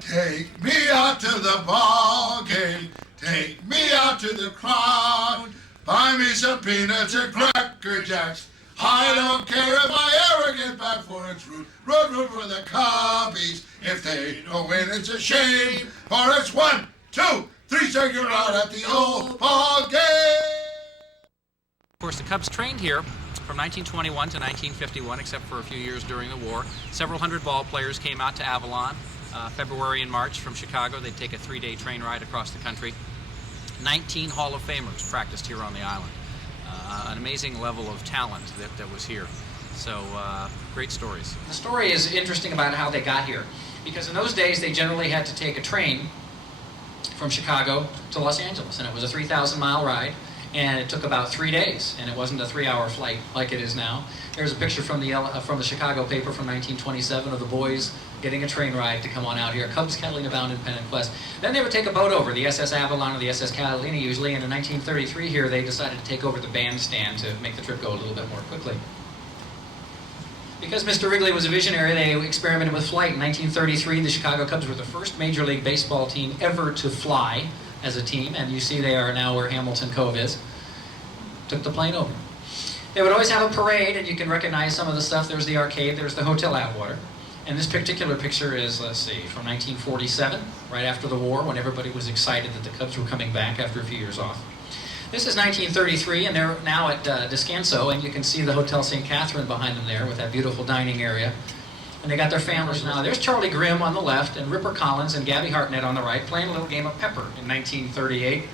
Take me out to the ball game. Take me out to the crowd. Buy me some peanuts and Cracker Jacks. I don't care if I ever get back for its root. Root for the Cubbies. If they don't win, it's a shame. For it's 1, 2, 3, so you're out at the old ball game. Of course, the Cubs trained here from 1921 to 1951, except for a few years during the war. Several hundred ball players came out to Avalon, February and March from Chicago. They'd take a 3-day train ride across the country. 19 Hall of Famers practiced here on the island. An amazing level of talent that was here. So, great stories. The story is interesting about how they got here, because in those days they generally had to take a train from Chicago to Los Angeles, and it was a 3,000-mile ride. And it took about 3 days, and it wasn't a 3-hour flight like it is now. There's a picture from the Chicago paper from 1927 of the boys getting a train ride to come on out here. Cubs, Catalina bound in Pennant Quest. Then they would take a boat over, the SS Avalon or the SS Catalina usually, and in 1933 here they decided to take over the bandstand to make the trip go a little bit more quickly. Because Mr. Wrigley was a visionary, they experimented with flight. In 1933, the Chicago Cubs were the first Major League Baseball team ever to fly as a team, and you see they are now where Hamilton Cove is. Took the plane over. They would always have a parade, and you can recognize some of the stuff. There's the arcade, there's the Hotel Atwater. And this particular picture is, let's see, from 1947, right after the war, when everybody was excited that the Cubs were coming back after a few years off. This is 1933, and they're now at Descanso, and you can see the Hotel St. Catherine behind them there with that beautiful dining area. And they got their families now. There's Charlie Grimm on the left, and Ripper Collins and Gabby Hartnett on the right, playing a little game of Pepper in 1938.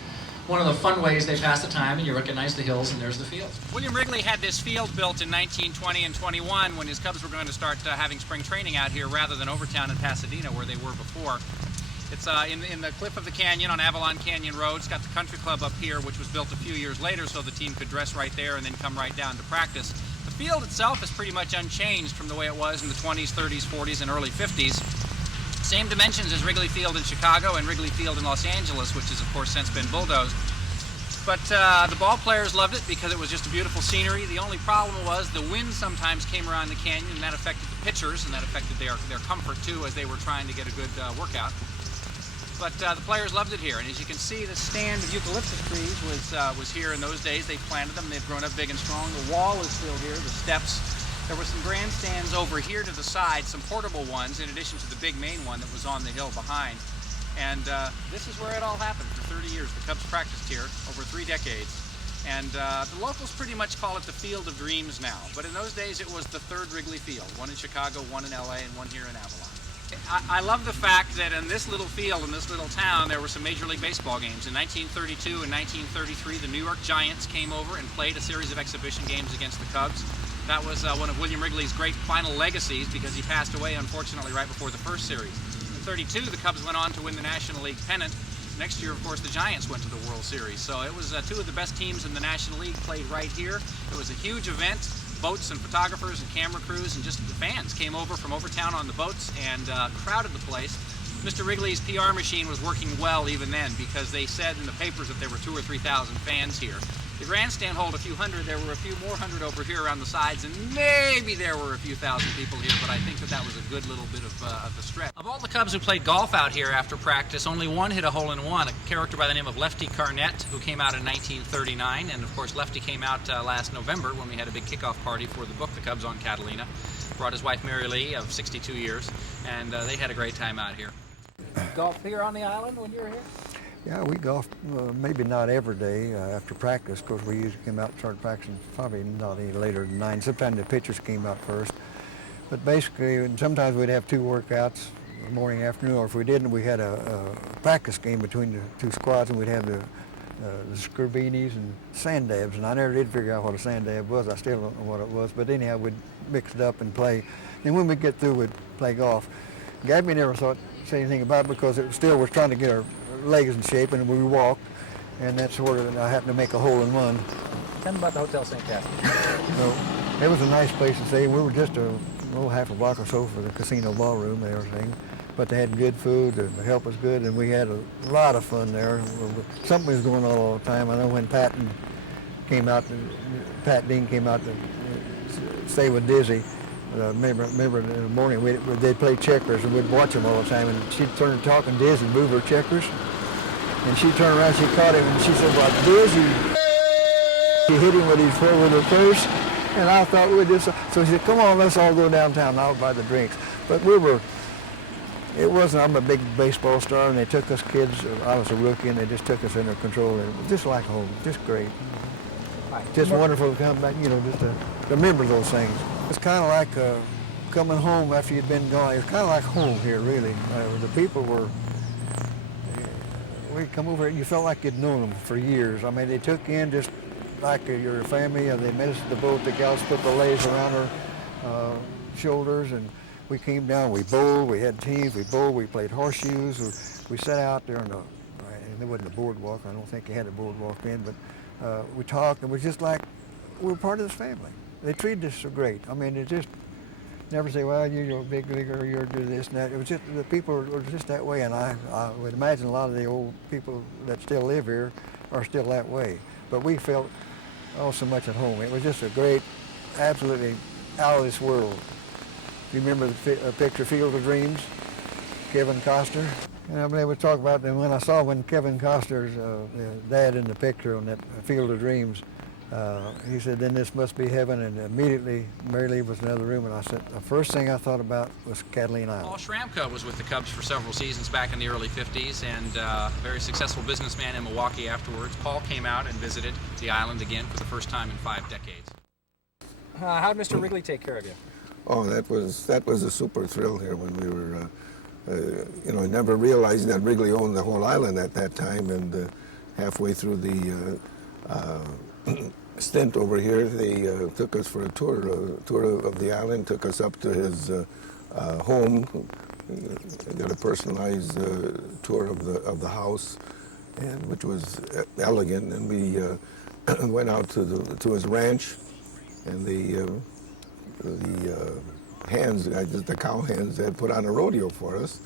One of the fun ways they pass the time, and you recognize the hills, and there's the field. William Wrigley had this field built in 1920 and 21 when his Cubs were going to start having spring training out here rather than Overtown in Pasadena where they were before. It's in the cliff of the canyon on Avalon Canyon Road. It's got the country club up here, which was built a few years later so the team could dress right there and then come right down to practice. The field itself is pretty much unchanged from the way it was in the 20s, 30s, 40s, and early 50s. Same dimensions as Wrigley Field in Chicago and Wrigley Field in Los Angeles, which has of course since been bulldozed. But the ball players loved it because it was just a beautiful scenery. The only problem was the wind sometimes came around the canyon, and that affected the pitchers, and that affected their comfort too as they were trying to get a good workout. But the players loved it here, and as you can see, the stand of eucalyptus trees was here in those days. They planted them. They've grown up big and strong. The wall is still here, the steps. There were some grandstands over here to the side, some portable ones, in addition to the big main one that was on the hill behind. And this is where it all happened for 30 years. The Cubs practiced here over 3 decades. And the locals pretty much call it the Field of Dreams now. But in those days, it was the third Wrigley Field. One in Chicago, one in LA, and one here in Avalon. I love the fact that in this little field, in this little town, there were some Major League Baseball games. In 1932 and 1933, the New York Giants came over and played a series of exhibition games against the Cubs. That was one of William Wrigley's great final legacies because he passed away, unfortunately, right before the first series. In 32, the Cubs went on to win the National League pennant. Next year, of course, the Giants went to the World Series. So it was 2 of the best teams in the National League played right here. It was a huge event. Boats and photographers and camera crews and just the fans came over from Overtown on the boats and crowded the place. Mr. Wrigley's PR machine was working well even then because they said in the papers that there were 2,000 or 3,000 fans here. The grandstand held a few hundred. There were a few more hundred over here around the sides, and maybe there were a few thousand people here, but I think that was a good little bit of the stretch. Of all the Cubs who played golf out here after practice, only one hit a hole-in-one, a character by the name of Lefty Carnett, who came out in 1939, and of course Lefty came out last November when we had a big kickoff party for the book, The Cubs on Catalina. Brought his wife Mary Lee of 62 years, and they had a great time out here. Golf here on the island when you were here? Yeah, we golfed maybe not every day after practice. Of course, we usually came out and started practicing probably not any later than 9. Sometimes the pitchers came out first. But basically, sometimes we'd have 2 workouts, morning, afternoon, or if we didn't, we had a practice game between the 2 squads, and we'd have the Scribinis and sand dabs. And I never did figure out what a sand dab was. I still don't know what it was. But anyhow, we'd mix it up and play. And when we get through, we'd play golf. Gabby never say anything about it because it still was trying to get our legs in shape, and we walked, and that's where I happened to make a hole-in-one. Tell me about the Hotel St. Catherine. So, it was a nice place to stay. We were just half a block or so for the casino ballroom and everything, but they had good food, the help was good, and we had a lot of fun there. Something was going on all the time. I know when Pat Dean came out to stay with Dizzy, Remember in the morning they'd play checkers and we'd watch them all the time, and she'd turn talking Diz and move her checkers, and she'd turn around, she caught him, and she said, "Well, Diz, he hit him with his four-wheeler purse," and I thought we'd just. So she said, "Come on, let's all go downtown. I'll buy the drinks." But it wasn't. I'm a big baseball star, and they took us kids. I was a rookie, and they just took us under control, and it was just like home, just great. Just wonderful to come back, just to remember those things. It's kind of like coming home after you'd been gone. It's kind of like home here, really. The people were, we'd come over and you felt like you'd known them for years. I mean, they took in just like your family, and they met us at the boat. The gals put the leis around our shoulders, and we came down, we bowled, we had teams, we bowled, we played horseshoes, we sat out there and there wasn't a boardwalk. I don't think they had a boardwalk then, but we talked, and it was just like we were part of this family. They treated us so great. I mean, they just never say, "Well, you're a big leaguer, you're doing this and that." It was just, the people were just that way, and I would imagine a lot of the old people that still live here are still that way. But we felt so much at home. It was just a great, absolutely out of this world. Do you remember the picture Field of Dreams? Kevin Costner? And I mean, they would talk about them. When Kevin Costner's dad in the picture on that Field of Dreams, he said, "Then this must be heaven," and immediately Mary Lee was in another room, and I said, the first thing I thought about was Catalina Island. Paul Schramka was with the Cubs for several seasons back in the early 50s, and a very successful businessman in Milwaukee afterwards. Paul came out and visited the island again for the first time in 5 decades. How did Mr. Wrigley take care of you? Oh, that was a super thrill here when we were, never realizing that Wrigley owned the whole island at that time, and halfway through the stint over here, they took us for a tour of the island, took us up to his home, got a personalized tour of the house, and which was elegant, and we went out to his ranch, and the cow hands had put on a rodeo for us,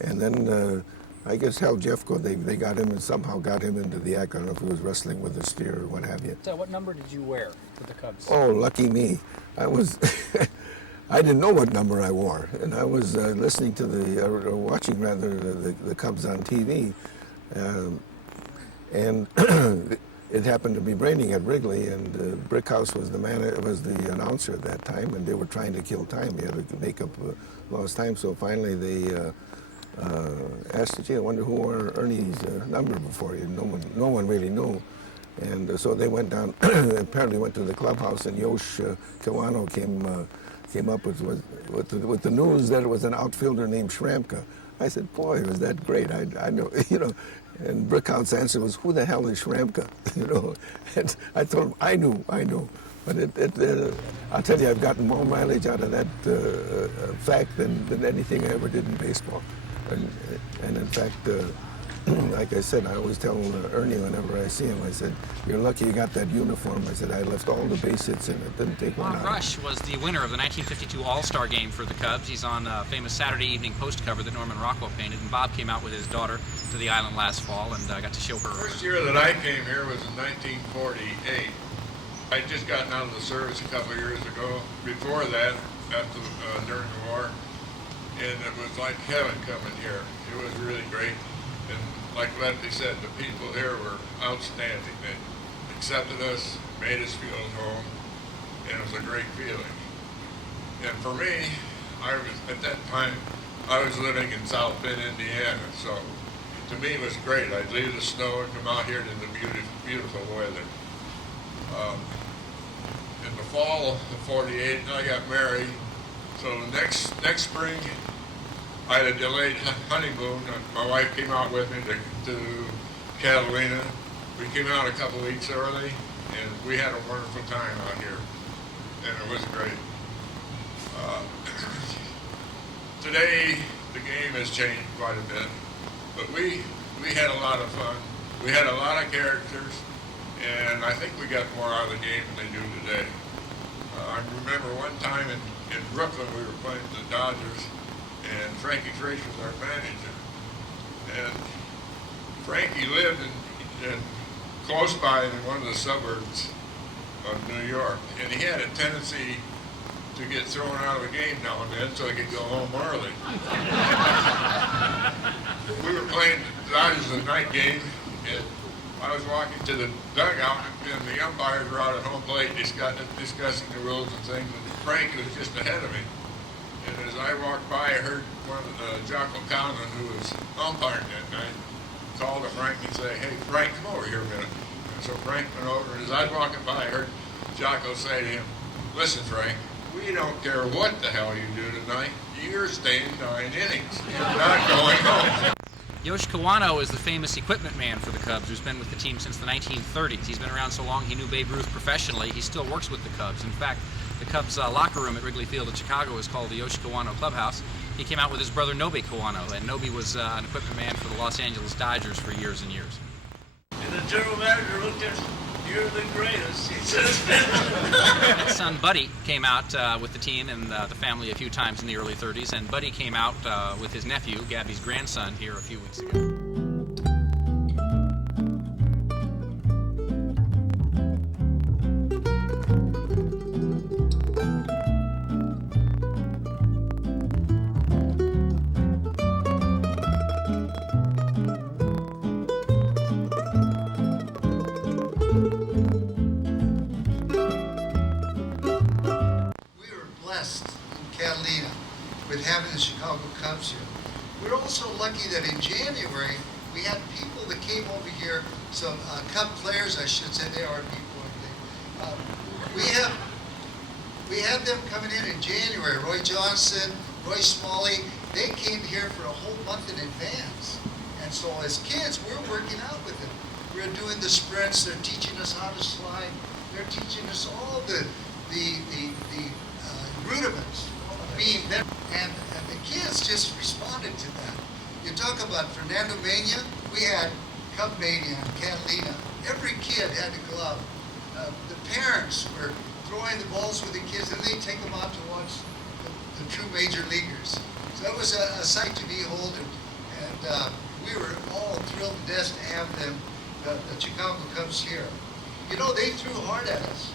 and then I guess Hal Jeffco, they got him and somehow got him into the act. I don't know if he was wrestling with a steer or what have you. So what number did you wear for the Cubs? Oh, lucky me. I was, I didn't know what number I wore, and I was listening to watching rather the Cubs on TV, and it happened to be raining at Wrigley, and Brickhouse was the announcer at that time, and they were trying to kill time. They had to make up lost time, so finally they asked, "Gee, I wonder who wore Ernie's number before you." No one really knew, and so they went down. Apparently went to the clubhouse, and Yosh Kiwano came up with the news that it was an outfielder named Schramka. I said, "Boy, was that great! I know, And Brickhouse answer was, "Who the hell is Schramka?" And I told him, "I knew." But I'll tell you, I've gotten more mileage out of that fact than anything I ever did in baseball. And in fact, like I said, I always tell Ernie whenever I see him, I said, "You're lucky you got that uniform." I said, "I left all the base hits in it. Didn't take one out." Bob Rush was the winner of the 1952 All-Star Game for the Cubs. He's on a famous Saturday Evening Post cover that Norman Rockwell painted, and Bob came out with his daughter to the island last fall and got to show her. The first year that I came here was in 1948. I'd just gotten out of the service a couple of years ago. Before that, during the war, and it was like heaven coming here. It was really great. And like Lefty said, the people here were outstanding. They accepted us, made us feel at home, and it was a great feeling. And for me, at that time, I was living in South Bend, Indiana, so to me it was great. I'd leave the snow and come out here to the beautiful weather. In the fall of '48, I got married, so next spring, I had a delayed honeymoon. My wife came out with me to Catalina. We came out a couple weeks early, and we had a wonderful time out here, and it was great. Today, the game has changed quite a bit, but we had a lot of fun. We had a lot of characters, and I think we got more out of the game than they do today. I remember one time in Brooklyn, we were playing the Dodgers, and Frankie Trace was our manager. And Frankie lived in close by in one of the suburbs of New York, and he had a tendency to get thrown out of the game now and then so he could go home early. We were playing the Dodgers a night game, and I was walking to the dugout, and the umpires were out at home plate discussing the rules and things, and Frank was just ahead of me. And as I walked by, I heard one of the Jocko Conlon, who was umpiring that night, call to Frank and say, "Hey, Frank, come over here a minute." And so Frank went over, and as I was walking by, I heard Jocko say to him, "Listen, Frank, we don't care what the hell you do tonight. You're staying 9 innings. You're not going home." Yoshi Kawano is the famous equipment man for the Cubs, who's been with the team since the 1930s. He's been around so long he knew Babe Ruth professionally. He still works with the Cubs. In fact, the Cubs locker room at Wrigley Field in Chicago is called the Yoshi Kawano Clubhouse. He came out with his brother Nobe Kawano, and Nobe was an equipment man for the Los Angeles Dodgers for years and years. And the general manager looked at him, "You're the greatest," he says. His son Buddy came out with the team and the family a few times in the early 30s, and Buddy came out with his nephew, Gabby's grandson, here a few weeks ago. Catalina with having the Chicago Cubs here. We're also lucky that in January we had people that came over here, some Cub players, I should say. They are people. We had them coming in January. Roy Johnson, Roy Smalley, they came here for a whole month in advance. And so as kids, we're working out with them. We're doing the sprints. They're teaching us how to slide. They're teaching us all the rudiments of being better. And the kids just responded to that. You talk about Fernando Mania. We had Cub Mania in Catalina. Every kid had a glove. The parents were throwing the balls with the kids, and they take them out to watch the true major leaguers. So that was a sight to behold, and we were all thrilled to death to have them, the Chicago Cubs here. You know, they threw hard at us.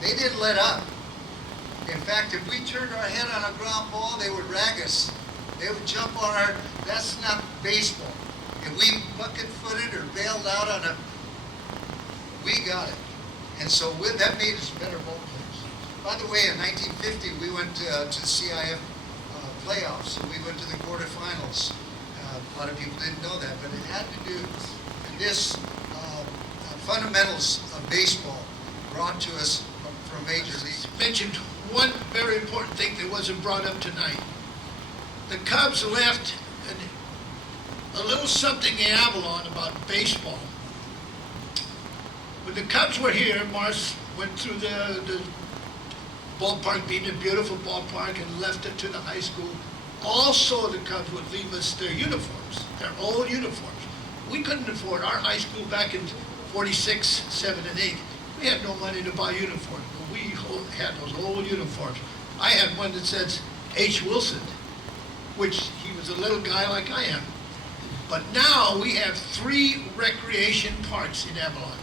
They didn't let up. In fact, if we turned our head on a ground ball, they would rag us. They would jump on our, that's not baseball. If we bucket-footed or bailed out on a, we got it. And so that made us better ball players. By the way, in 1950, we went to the CIF playoffs, so we went to the quarterfinals. A lot of people didn't know that, but it had to do with this fundamentals of baseball brought to us from Major League. Mentioned one very important thing that wasn't brought up tonight. The Cubs left a little something in Avalon about baseball. When the Cubs were here, Mars went through the ballpark, being a beautiful ballpark, and left it to the high school. Also, the Cubs would leave us their uniforms, their old uniforms. We couldn't afford our high school back in 46, 7, and 8. We had no money to buy uniforms, but we had those old uniforms. I had one that says H. Wilson, which he was a little guy like I am. But now we have 3 recreation parks in Avalon.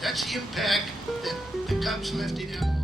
That's the impact that the Cubs left in Avalon.